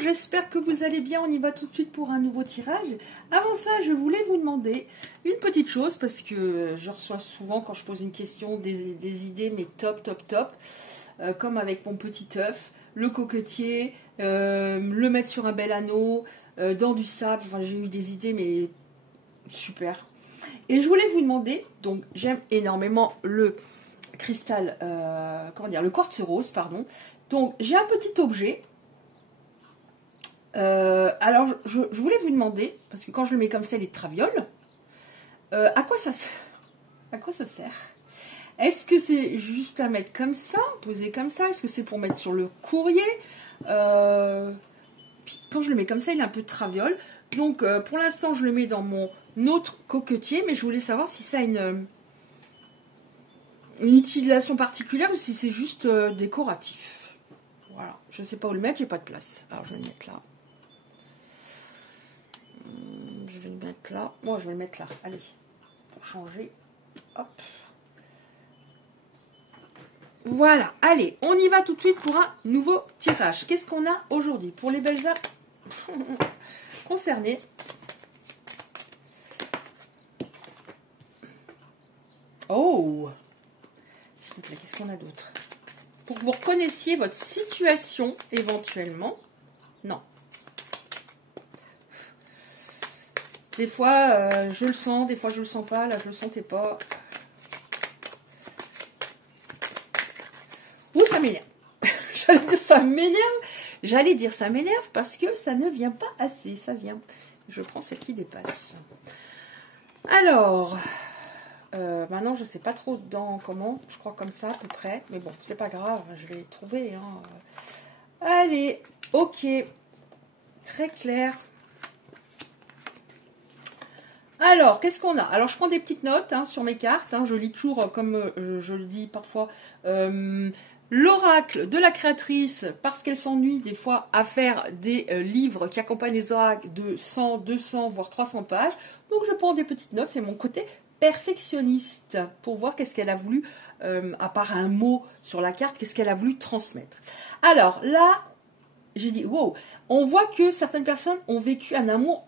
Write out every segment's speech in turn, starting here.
j'espère que vous allez bien. On y va tout de suite pour un nouveau tirage. Avant ça, je voulais vous demander une petite chose parce que je reçois souvent quand je pose une question des idées, mais top, top, top. Comme avec mon petit œuf, le coquetier, le mettre sur un bel anneau, dans du sable. Enfin, j'ai eu des idées, mais super. Et je voulais vous demander, donc j'aime énormément le cristal, le quartz rose, pardon. Donc j'ai un petit objet. Alors je voulais vous demander, parce que quand je le mets comme ça, il est traviole, à quoi ça sert? À quoi ça sert? Est-ce que c'est juste à mettre comme ça, posé comme ça? Est-ce que c'est pour mettre sur le courrier? Puis quand je le mets comme ça, il est un peu traviole. Donc pour l'instant, je le mets dans mon autre coquetier, mais je voulais savoir si ça a une utilisation particulière ou si c'est juste décoratif. Voilà, je ne sais pas où le mettre, j'ai pas de place. Alors je vais le mettre là. Je vais le mettre là. Moi, je vais le mettre là. Allez, pour changer. Hop. Voilà, allez, on y va tout de suite pour un nouveau tirage. Qu'est-ce qu'on a aujourd'hui pour les belles âmes concernées? Oh, s'il vous plaît, qu'est-ce qu'on a d'autre? Pour que vous reconnaissiez votre situation éventuellement. Non. Des fois, je le sens, des fois je le sens pas. Là, je le sentais pas. Ouh, ça m'énerve. J'allais dire ça m'énerve. J'allais dire ça m'énerve parce que ça ne vient pas assez. Ça vient. Je prends celle qui dépasse. Alors, maintenant je sais pas trop dans comment. Je crois comme ça à peu près. Mais bon, c'est pas grave. Je vais trouver. Hein. Allez, ok. Très clair. Alors, qu'est-ce qu'on a? Alors, je prends des petites notes hein, sur mes cartes. Hein, je lis toujours, comme je le dis parfois, l'oracle de la créatrice, parce qu'elle s'ennuie des fois à faire des livres qui accompagnent les oracles de 100, 200, voire 300 pages. Donc, je prends des petites notes. C'est mon côté perfectionniste pour voir qu'est-ce qu'elle a voulu, à part un mot sur la carte, qu'est-ce qu'elle a voulu transmettre. Alors, là, j'ai dit, wow, on voit que certaines personnes ont vécu un amour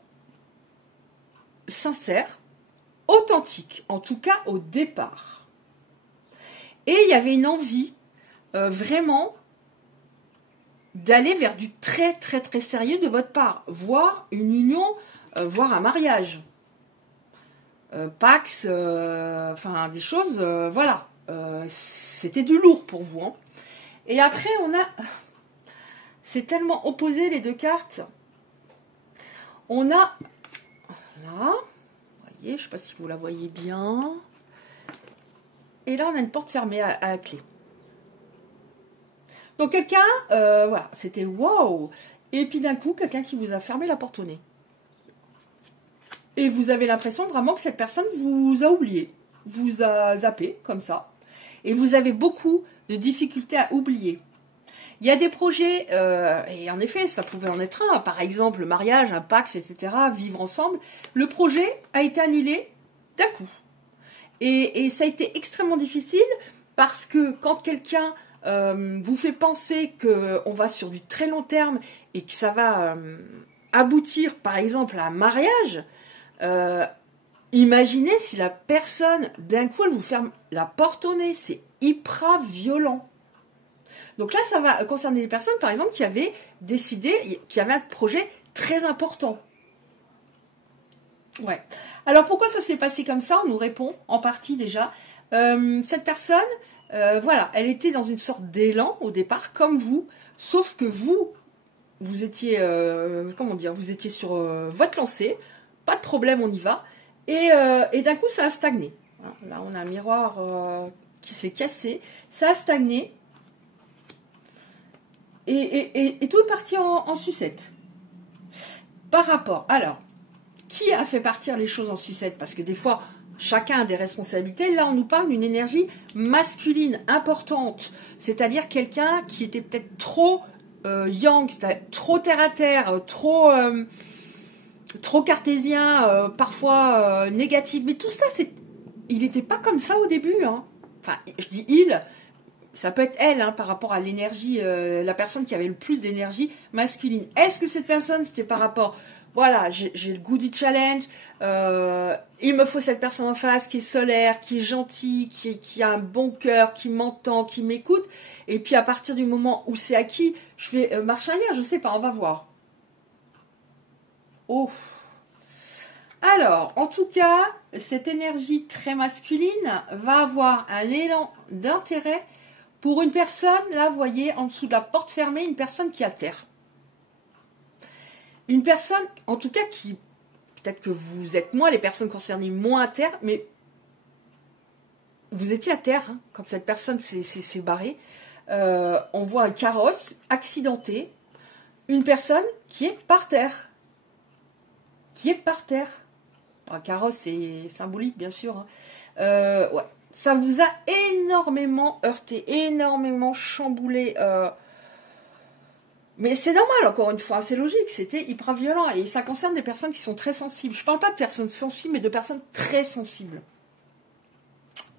sincère, authentique, en tout cas au départ. Et il y avait une envie vraiment d'aller vers du très très très sérieux de votre part, voire une union, voire un mariage. Pax, enfin des choses, voilà. C'était du lourd pour vous. Hein. Et après, on a... C'est tellement opposé les deux cartes. On a... Là, vous voyez, je ne sais pas si vous la voyez bien. Et là, on a une porte fermée à clé. Donc, quelqu'un, voilà, c'était wow. Et puis d'un coup, quelqu'un qui vous a fermé la porte au nez. Et vous avez l'impression vraiment que cette personne vous a oublié, vous a zappé, comme ça. Et vous avez beaucoup de difficultés à oublier. Il y a des projets, et en effet, ça pouvait en être un, par exemple, le mariage, un Pax, etc., vivre ensemble. Le projet a été annulé d'un coup. Et ça a été extrêmement difficile parce que quand quelqu'un vous fait penser qu'on va sur du très long terme et que ça va aboutir, par exemple, à un mariage, imaginez si la personne, d'un coup, elle vous ferme la porte au nez. C'est hyper violent. Donc là, ça va concerner les personnes, par exemple, qui avaient décidé, qui avaient un projet très important. Ouais. Alors, pourquoi ça s'est passé comme ça? On nous répond, en partie déjà. Cette personne, voilà, elle était dans une sorte d'élan au départ, comme vous, sauf que vous étiez, comment dire, vous étiez sur votre lancée, pas de problème, on y va. Et d'un coup, ça a stagné. Là, on a un miroir qui s'est cassé. Ça a stagné. Et tout est parti en sucette. Par rapport, alors, qui a fait partir les choses en sucette? Parce que des fois, chacun a des responsabilités. Là, on nous parle d'une énergie masculine importante. C'est-à-dire quelqu'un qui était peut-être trop yang, trop terre-à-terre, trop cartésien, parfois négatif. Mais tout ça, il n'était pas comme ça au début. Hein. Enfin, je dis il... ça peut être elle, hein, par rapport à l'énergie, la personne qui avait le plus d'énergie masculine. Est-ce que cette personne, c'était par rapport, voilà, j'ai le goût du challenge, il me faut cette personne en face qui est solaire, qui est gentille, qui a un bon cœur, qui m'entend, qui m'écoute, et puis à partir du moment où c'est acquis, je fais marche arrière, je sais pas, on va voir. Oh. Alors, en tout cas, cette énergie très masculine va avoir un élan d'intérêt pour une personne, là, vous voyez, en dessous de la porte fermée, une personne qui est à terre. Une personne, en tout cas, qui, peut-être que vous êtes moins, les personnes concernées moins à terre, mais vous étiez à terre hein, quand cette personne s'est barrée. On voit un carrosse accidenté, une personne qui est par terre. Qui est par terre. Un carrosse, c'est symbolique, bien sûr. Hein. Ouais. Ça vous a énormément heurté, énormément chamboulé. Mais c'est normal, encore une fois, c'est logique, c'était hyper violent. Et ça concerne des personnes qui sont très sensibles. Je ne parle pas de personnes sensibles, mais de personnes très sensibles.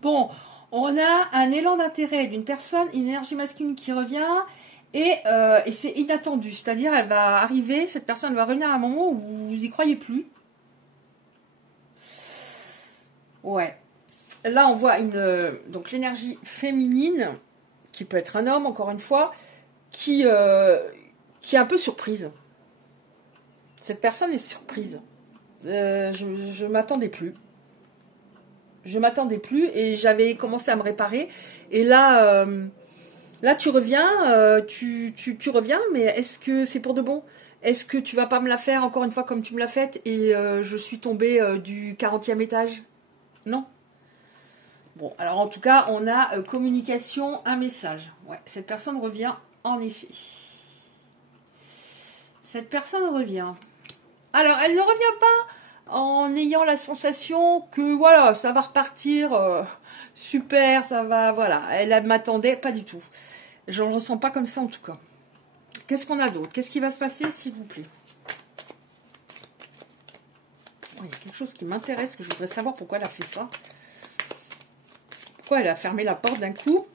Bon, on a un élan d'intérêt d'une personne, une énergie masculine qui revient, et c'est inattendu. C'est-à-dire, elle va arriver, cette personne va revenir à un moment où vous y croyez plus. Ouais. Là, on voit donc l'énergie féminine, qui peut être un homme, encore une fois, qui est un peu surprise. Cette personne est surprise. Je m'attendais plus. Je m'attendais plus et j'avais commencé à me réparer. Et là, tu reviens, tu reviens, mais est-ce que c'est pour de bon? Est-ce que tu vas pas me la faire encore une fois comme tu me l'as faite et je suis tombée du 40e étage? Non. Bon, alors en tout cas, on a communication, un message. Ouais, cette personne revient en effet. Cette personne revient. Alors, elle ne revient pas en ayant la sensation que voilà, ça va repartir, super, ça va, voilà. Elle m'attendait, pas du tout. Je ne le ressens pas comme ça en tout cas. Qu'est-ce qu'on a d'autre? Qu'est-ce qui va se passer, s'il vous plaît? Oh, il y a quelque chose qui m'intéresse, que je voudrais savoir pourquoi elle a fait ça. Pourquoi elle a fermé la porte d'un coup?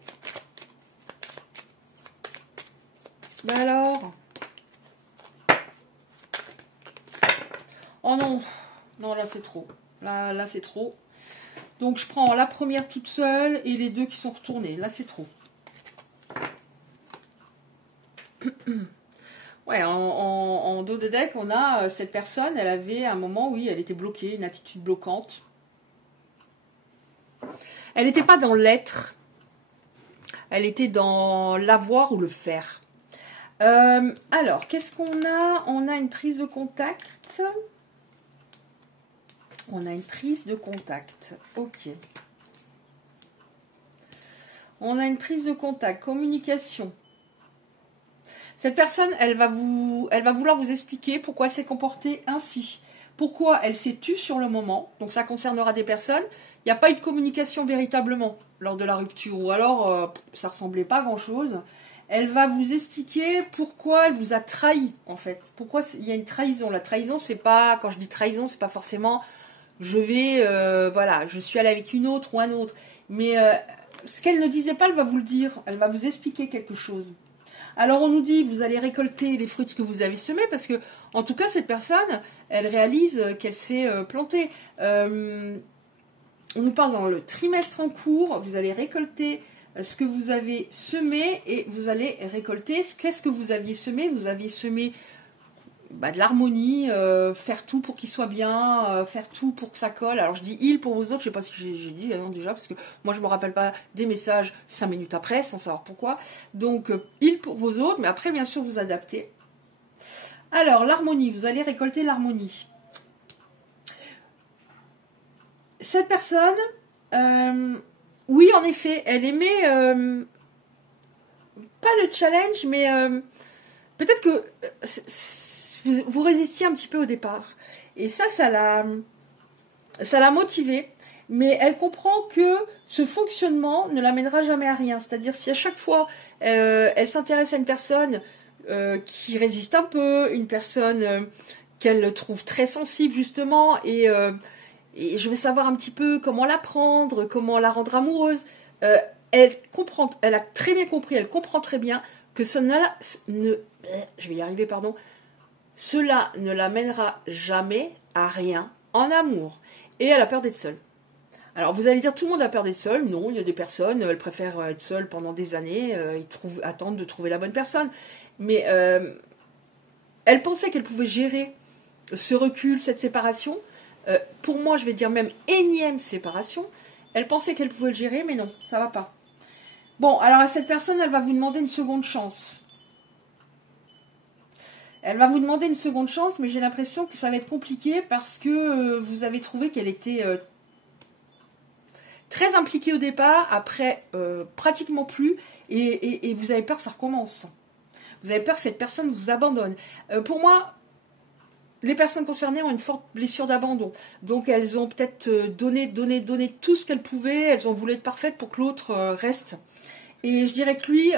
Ben alors? Oh non, non là c'est trop. Là c'est trop. Donc je prends la première toute seule et les deux qui sont retournés. Là c'est trop. Ouais, en dos de deck, on a cette personne, elle avait un moment, oui, elle était bloquée, une attitude bloquante. Elle n'était pas dans l'être, elle était dans l'avoir ou le faire. Alors, qu'est-ce qu'on a? On a une prise de contact. On a une prise de contact. Ok. On a une prise de contact, communication. Cette personne, elle va vouloir vous expliquer pourquoi elle s'est comportée ainsi. Pourquoi elle s'est tue sur le moment. Donc ça concernera des personnes. Il n'y a pas eu de communication véritablement lors de la rupture. Ou alors, ça ressemblait pas à grand-chose. Elle va vous expliquer pourquoi elle vous a trahi, en fait. Pourquoi il y a une trahison. La trahison, c'est pas... Quand je dis trahison, c'est pas forcément... Je vais... voilà, je suis allée avec une autre ou un autre. Mais ce qu'elle ne disait pas, elle va vous le dire. Elle va vous expliquer quelque chose. Alors on nous dit, vous allez récolter les fruits que vous avez semés, parce que, en tout cas, cette personne, elle réalise qu'elle s'est plantée. On nous parle dans le trimestre en cours, vous allez récolter ce que vous avez semé, et vous allez récolter, qu'est-ce que vous aviez semé? Vous aviez semé de l'harmonie, faire tout pour qu'il soit bien, faire tout pour que ça colle. Alors je dis il pour vos autres, je sais pas si j'ai dit déjà, parce que moi je me rappelle pas des messages 5 minutes après, sans savoir pourquoi. Donc il pour vos autres, mais après bien sûr vous adaptez. Alors l'harmonie, vous allez récolter l'harmonie. Cette personne, oui en effet, elle aimait pas le challenge, mais peut-être que vous résistiez un petit peu au départ. Et ça l'a motivée. Mais elle comprend que ce fonctionnement ne l'amènera jamais à rien. C'est-à-dire si à chaque fois elle s'intéresse à une personne qui résiste un peu, une personne qu'elle trouve très sensible justement, et je vais savoir un petit peu comment la prendre, comment la rendre amoureuse. elle comprend, elle a très bien compris, elle comprend très bien que cela je vais y arriver, pardon, cela ne l'amènera jamais à rien en amour. Et elle a peur d'être seule. Alors vous allez dire, tout le monde a peur d'être seul. Non, il y a des personnes, elles préfèrent être seules pendant des années, attendent de trouver la bonne personne. Mais elle pensait qu'elle pouvait gérer ce recul, cette séparation. Pour moi, je vais dire même énième séparation. Elle pensait qu'elle pouvait le gérer, mais non, ça va pas. Bon, alors cette personne, elle va vous demander une seconde chance. Elle va vous demander une seconde chance, mais j'ai l'impression que ça va être compliqué parce que vous avez trouvé qu'elle était très impliquée au départ, après pratiquement plus, et vous avez peur que ça recommence. Vous avez peur que cette personne vous abandonne. Pour moi, les personnes concernées ont une forte blessure d'abandon. Donc elles ont peut-être donné tout ce qu'elles pouvaient, elles ont voulu être parfaites pour que l'autre reste. Et je dirais que lui,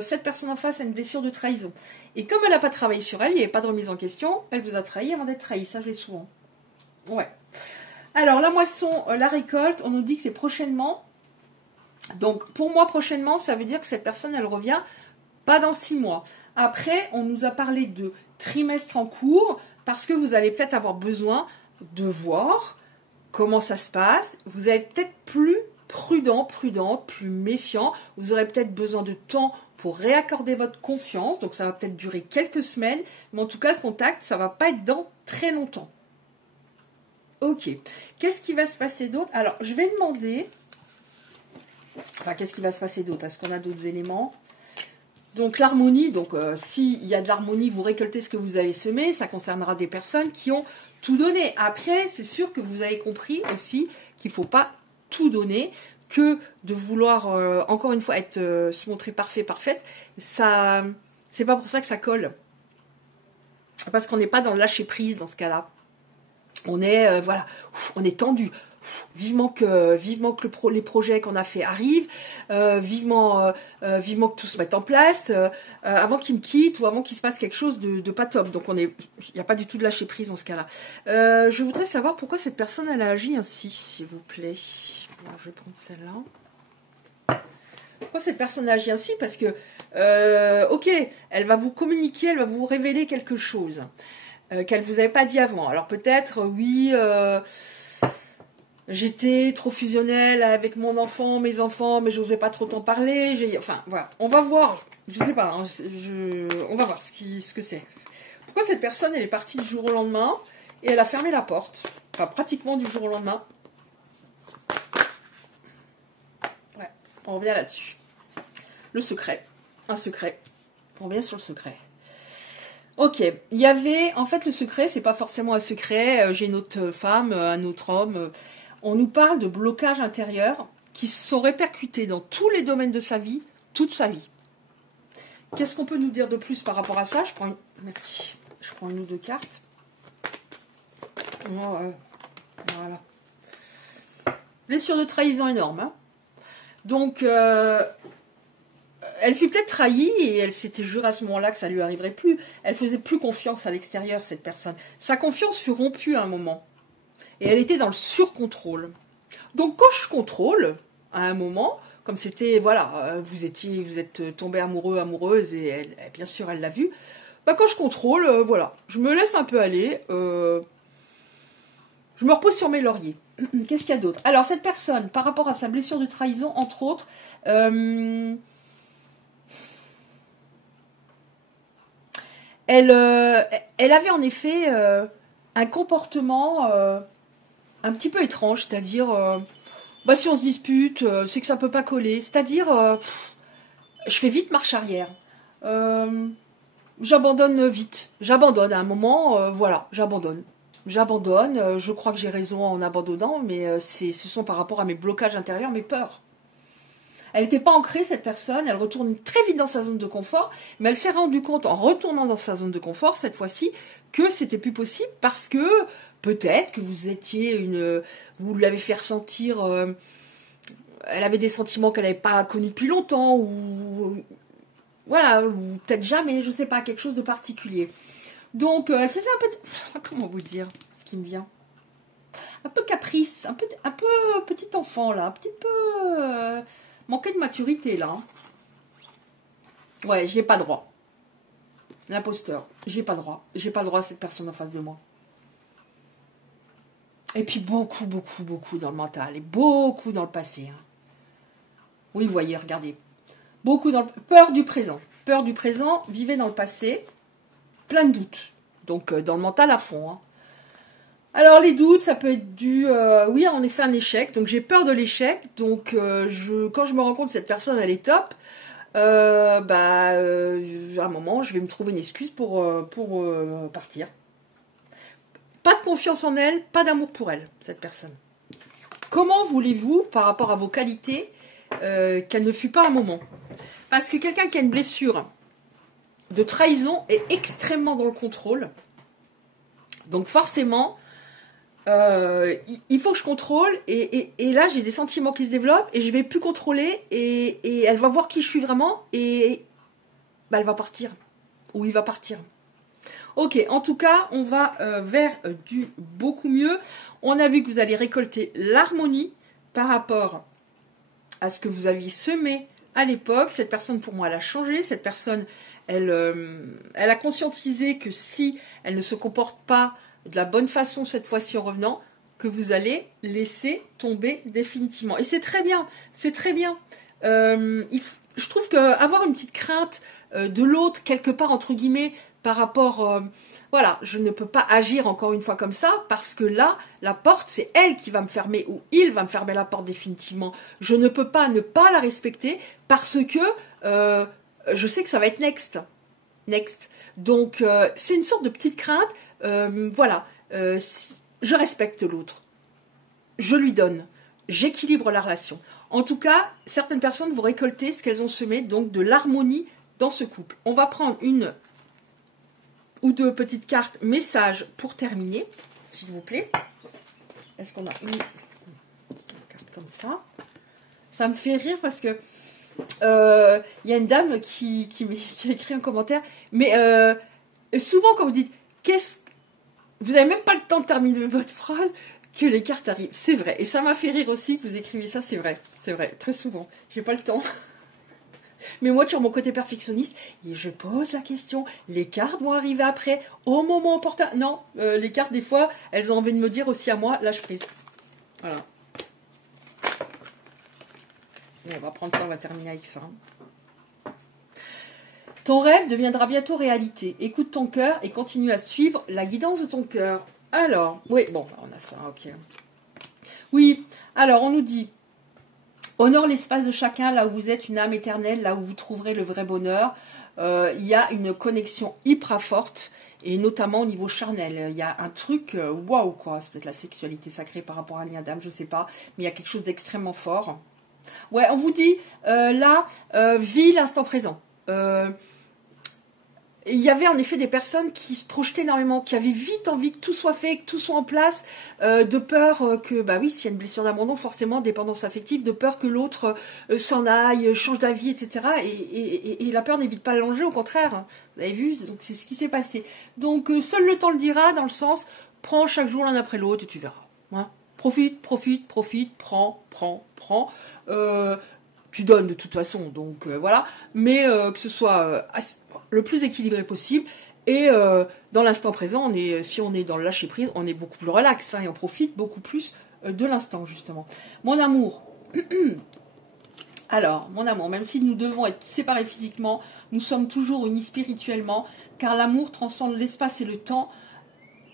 cette personne en face a une blessure de trahison. Et comme elle n'a pas travaillé sur elle, il n'y avait pas de remise en question, elle vous a trahi avant d'être trahie. Ça, je l'ai souvent. Ouais. Alors, la moisson, la récolte, on nous dit que c'est prochainement. Donc, pour moi, prochainement, ça veut dire que cette personne, elle revient pas dans 6 mois. Après, on nous a parlé de trimestre en cours, parce que vous allez peut-être avoir besoin de voir comment ça se passe. Vous allez peut-être plus prudente, plus méfiant. Vous aurez peut-être besoin de temps pour réaccorder votre confiance. Donc, ça va peut-être durer quelques semaines. Mais en tout cas, le contact, ça ne va pas être dans très longtemps. Ok. Qu'est-ce qui va se passer d'autre? Alors, je vais demander... Enfin, qu'est-ce qui va se passer d'autre? Est-ce qu'on a d'autres éléments? Donc, l'harmonie. Donc, s'il y a de l'harmonie, vous récoltez ce que vous avez semé. Ça concernera des personnes qui ont tout donné. Après, c'est sûr que vous avez compris aussi qu'il ne faut pas tout donner, que de vouloir, encore une fois, se montrer parfait, parfaite. Ça, c'est pas pour ça que ça colle. Parce qu'on n'est pas dans le lâcher prise dans ce cas-là. On est, voilà, on est tendu. Vivement que les projets qu'on a fait arrivent, vivement que tout se mette en place, avant qu'il me quitte ou avant qu'il se passe quelque chose de pas top. Donc il n'y a pas du tout de lâcher prise dans ce cas-là. Je voudrais savoir pourquoi cette personne elle a agi ainsi, s'il vous plaît. Bon, je vais prendre celle-là. Pourquoi cette personne a agi ainsi? Parce que, ok, elle va vous communiquer, elle va vous révéler quelque chose qu'elle ne vous avait pas dit avant. Alors peut-être, oui, j'étais trop fusionnelle avec mon enfant, mes enfants, mais j'osais pas trop t'en parler. Enfin, voilà, on va voir. Je sais pas, hein, on va voir ce que c'est. Pourquoi cette personne, elle est partie du jour au lendemain et elle a fermé la porte? Enfin, pratiquement du jour au lendemain. Ouais, on revient là-dessus. Le secret. Un secret. On revient sur le secret. Ok, il y avait, en fait, le secret, c'est pas forcément un secret. J'ai une autre femme, un autre homme. On nous parle de blocages intérieurs qui se sont répercutés dans tous les domaines de sa vie, toute sa vie. Qu'est-ce qu'on peut nous dire de plus par rapport à ça? Merci. Je prends une ou deux cartes. Voilà. Blessure de trahison énorme. Hein. Donc, elle fut peut-être trahie et elle s'était juré à ce moment-là que ça lui arriverait plus. Elle faisait plus confiance à l'extérieur, cette personne. Sa confiance fut rompue à un moment. Et elle était dans le surcontrôle. Donc quand je contrôle, à un moment, comme c'était, voilà, vous êtes tombé amoureux, amoureuse, et elle, bien sûr elle l'a vu, bah quand je contrôle, voilà, je me laisse un peu aller, je me repose sur mes lauriers. Qu'est-ce qu'il y a d'autre? Alors cette personne, par rapport à sa blessure de trahison, entre autres, elle avait en effet un comportement un petit peu étrange, c'est-à-dire, bah, si on se dispute, c'est que ça peut pas coller, c'est-à-dire, je fais vite marche arrière, j'abandonne vite, j'abandonne à un moment, voilà, j'abandonne, je crois que j'ai raison en abandonnant, mais ce sont par rapport à mes blocages intérieurs, mes peurs. Elle n'était pas ancrée, cette personne, elle retourne très vite dans sa zone de confort, mais elle s'est rendue compte, en retournant dans sa zone de confort, cette fois-ci, que c'était plus possible parce que peut-être que vous lui avez fait ressentir, elle avait des sentiments qu'elle n'avait pas connus depuis longtemps, ou voilà, ou peut-être jamais, je sais pas, quelque chose de particulier. Donc elle faisait un peu, comment vous dire, ce qui me vient, un peu caprice, un peu petit enfant là, un petit peu, Manquer de maturité, là. Hein. Ouais, j'y ai pas droit. L'imposteur, j'ai pas droit. J'ai pas le droit à cette personne en face de moi. Et puis beaucoup dans le mental. Et beaucoup dans le passé. Hein. Oui, vous voyez, regardez. Beaucoup dans le... Peur du présent. Peur du présent, vivez dans le passé. Plein de doutes. Donc, dans le mental à fond. Hein. Alors, les doutes, ça peut être dû... oui, en effet, un échec. Donc, j'ai peur de l'échec. Donc, quand je me rends compte que cette personne, elle est top, à un moment, je vais me trouver une excuse pour partir. Pas de confiance en elle, pas d'amour pour elle, cette personne. Comment voulez-vous, par rapport à vos qualités, qu'elle ne fût pas un moment? Parce que quelqu'un qui a une blessure de trahison est extrêmement dans le contrôle. Donc forcément, il faut que je contrôle. Et là, j'ai des sentiments qui se développent et je ne vais plus contrôler. Et elle va voir qui je suis vraiment et elle va partir. Ou il va partir. Ok, en tout cas, on va vers du beaucoup mieux. On a vu que vous allez récolter l'harmonie par rapport à ce que vous aviez semé à l'époque. Cette personne, pour moi, elle a changé. Cette personne, elle a conscientisé que si elle ne se comporte pas de la bonne façon cette fois-ci en revenant, que vous allez laisser tomber définitivement. Et c'est très bien, c'est très bien. Je trouve qu'avoir une petite crainte de l'autre, quelque part, entre guillemets, par rapport... voilà, je ne peux pas agir encore une fois comme ça, parce que là, la porte, c'est elle qui va me fermer, ou il va me fermer la porte définitivement. Je ne peux pas ne pas la respecter, parce que je sais que ça va être next. Next. Donc, c'est une sorte de petite crainte. Voilà, je respecte l'autre. Je lui donne. J'équilibre la relation. En tout cas, certaines personnes vont récolter ce qu'elles ont semé, donc de l'harmonie dans ce couple. On va prendre une ou deux petites cartes messages pour terminer, s'il vous plaît. Est-ce qu'on a une carte comme ça? Ça me fait rire parce que y a une dame qui a écrit un commentaire, mais souvent quand vous dites vous n'avez même pas le temps de terminer votre phrase que les cartes arrivent. C'est vrai. Et ça m'a fait rire aussi que vous écriviez ça, c'est vrai. C'est vrai, très souvent. J'ai pas le temps. Mais moi, sur mon côté perfectionniste, et je pose la question, les cartes vont arriver après, au moment opportun. Non, les cartes, des fois, elles ont envie de me dire aussi à moi, lâche prise. Voilà. Et on va prendre ça, on va terminer avec ça. Ton rêve deviendra bientôt réalité. Écoute ton cœur et continue à suivre la guidance de ton cœur. Alors, oui, bon, on a ça, ok. Oui, alors on nous dit... Honore l'espace de chacun, là où vous êtes une âme éternelle, là où vous trouverez le vrai bonheur. Il y a une connexion hyper forte, et notamment au niveau charnel. Il y a un truc, waouh quoi, c'est peut-être la sexualité sacrée par rapport à un lien d'âme, je sais pas, mais il y a quelque chose d'extrêmement fort. Ouais, on vous dit, là, vis l'instant présent. Il y avait en effet des personnes qui se projetaient énormément, qui avaient vite envie que tout soit fait, que tout soit en place, de peur que, bah oui, s'il y a une blessure d'abandon, forcément, dépendance affective, de peur que l'autre s'en aille, change d'avis, etc. Et la peur n'évite pas le danger, au contraire. Vous avez vu, donc c'est ce qui s'est passé. Donc seul le temps le dira, dans le sens, prends chaque jour l'un après l'autre et tu verras. Hein. Profite, prends. Tu donnes de toute façon, donc voilà. Mais que ce soit le plus équilibré possible. Et dans l'instant présent, si on est dans le lâcher prise, on est beaucoup plus relax hein, et on profite beaucoup plus de l'instant, justement. Mon amour. Alors, mon amour, même si nous devons être séparés physiquement, nous sommes toujours unis spirituellement, car l'amour transcende l'espace et le temps.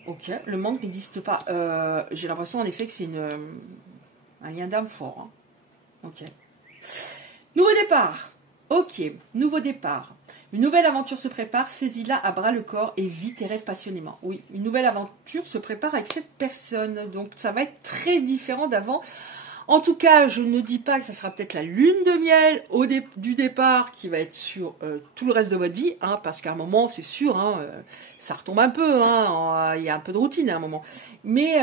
Ok, le manque n'existe pas. J'ai l'impression en effet que c'est un lien d'âme fort. Hein. Ok. Nouveau départ. Ok, nouveau départ. Une nouvelle aventure se prépare, saisis-la à bras le corps et vis tes rêves passionnément. Oui, une nouvelle aventure se prépare avec cette personne. Donc ça va être très différent d'avant. En tout cas, je ne dis pas que ça sera peut-être la lune de miel du départ qui va être sur tout le reste de votre vie, hein, parce qu'à un moment, c'est sûr, hein, ça retombe un peu, hein, il y a un peu de routine à un moment. Mais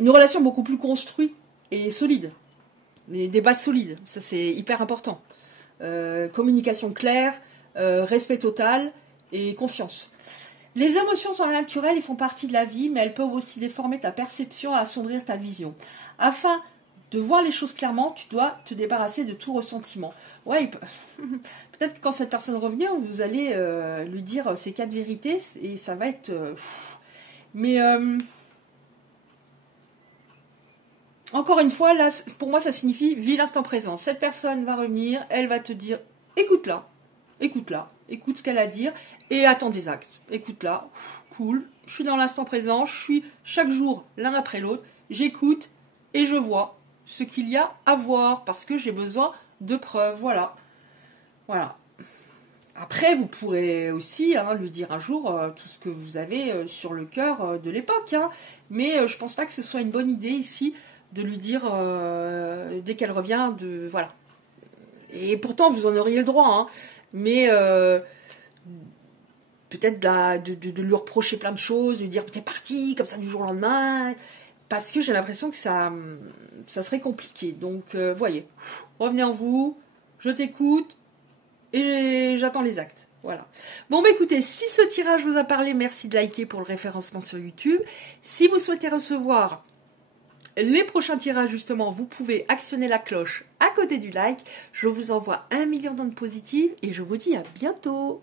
une relation beaucoup plus construite et solide. Des bases solides, ça c'est hyper important. Communication claire, respect total et confiance. Les émotions sont naturelles et font partie de la vie, mais elles peuvent aussi déformer ta perception et assombrir ta vision. Afin de voir les choses clairement, tu dois te débarrasser de tout ressentiment. Ouais, peut-être que quand cette personne revient, vous allez lui dire ces 4 vérités et ça va être... mais encore une fois, là, pour moi, ça signifie vis l'instant présent. Cette personne va revenir, elle va te dire, écoute-la, écoute-la, écoute ce qu'elle a à dire et attends des actes. Écoute-la, cool, je suis dans l'instant présent, je suis chaque jour l'un après l'autre, j'écoute et je vois ce qu'il y a à voir parce que j'ai besoin de preuves, voilà. Voilà. Après, vous pourrez aussi lui dire un jour tout ce que vous avez sur le cœur de l'époque, mais je pense pas que ce soit une bonne idée ici de lui dire dès qu'elle revient, voilà. Et pourtant, vous en auriez le droit, mais peut-être de lui reprocher plein de choses, de lui dire t'es parti comme ça du jour au lendemain, parce que j'ai l'impression que ça serait compliqué. Donc, voyez, revenez en vous, je t'écoute et j'attends les actes. Voilà. Bon, bah écoutez, si ce tirage vous a parlé, merci de liker pour le référencement sur YouTube. Si vous souhaitez recevoir les prochains tirages, justement, vous pouvez actionner la cloche à côté du like. Je vous envoie 1 million d'ondes positives et je vous dis à bientôt.